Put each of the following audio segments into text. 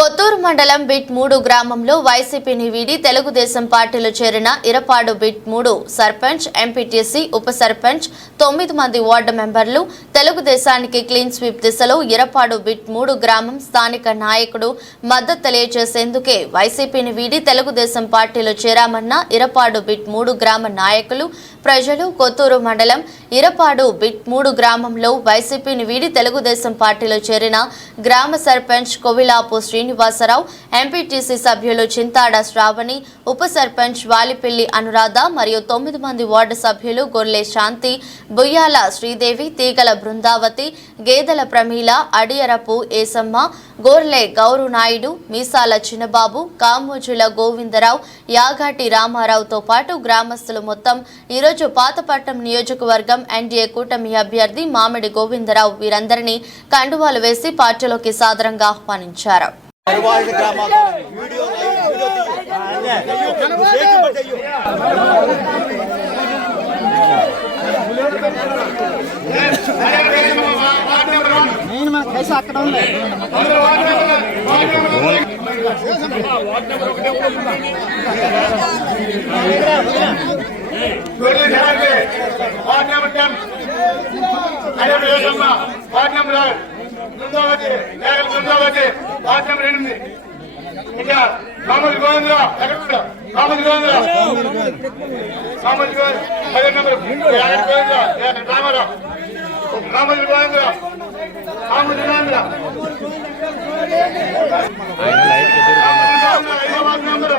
కొత్తూరు మండలం బిట్ మూడు గ్రామంలో వైసీపీని వీడి తెలుగుదేశం పార్టీలో చేరిన ఇరపాడు బిట్ మూడు సర్పంచ్ ఎంపీటీసీ ఉప సర్పంచ్ తొమ్మిది మంది వార్డు మెంబర్లు తెలుగుదేశానికి క్లీన్ స్వీప్ దిశలో ఇరపాడు బిట్ మూడు గ్రామం స్థానిక నాయకుడు మద్దతు తెలియజేసేందుకే వైసీపీని వీడి తెలుగుదేశం పార్టీలో చేరామన్న ఇరపాడు బిట్ మూడు గ్రామ నాయకులు ప్రజలు కొత్తూరు మండలం ఇరపాడు బిట్ మూడు గ్రామంలో వైసీపీని వీడి తెలుగుదేశం పార్టీలో చేరిన గ్రామ సర్పంచ్ కొవిలాపు శ్రీనివాసరావు ఎంపీటీసీ సభ్యులు చింతాడ శ్రావణి ఉప సర్పంచ్ వాలిపిల్లి అనురాధ మరియు తొమ్మిది మంది వార్డు సభ్యులు గొర్లే శాంతి బుయ్యాల శ్రీదేవి తీగల బృందావతి గేదెల ప్రమీల అడియరపు ఏసమ్మ గోర్లే గౌరు నాయుడు మీసాల చిన్నబాబు కామోజుల గోవిందరావు యాగాటి రామారావుతో పాటు గ్రామస్తులు మొత్తం ఈరోజు పాతపట్నం నియోజకవర్గం ఎన్డీఏ కూటమి అభ్యర్థి మామిడి గోవిందరావు వీరందరినీ కండువాలు వేసి పార్టీలోకి సాదరంగా ఆహ్వానించారు. పరివాహిక అయ్యప్ప యోగమ్మ వార్డు నెంబర్ ఆరు బృందావతి లేఖల బృందావతి వార్డు నెంబర్ ఎనిమిది ఇంకా కామల్ గోవిందరావు ఎక్కడ? ఉన్నాడు? కామల్ గోవిందరావు కామల్ గోవింద పదిహేను నెంబర్ లేఖల రామారావు. కామల్ గోవిందరావు కామల్ గోవిందరావు ఐదో వార్డు నెంబరు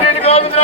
బ్రహ్మమ్మ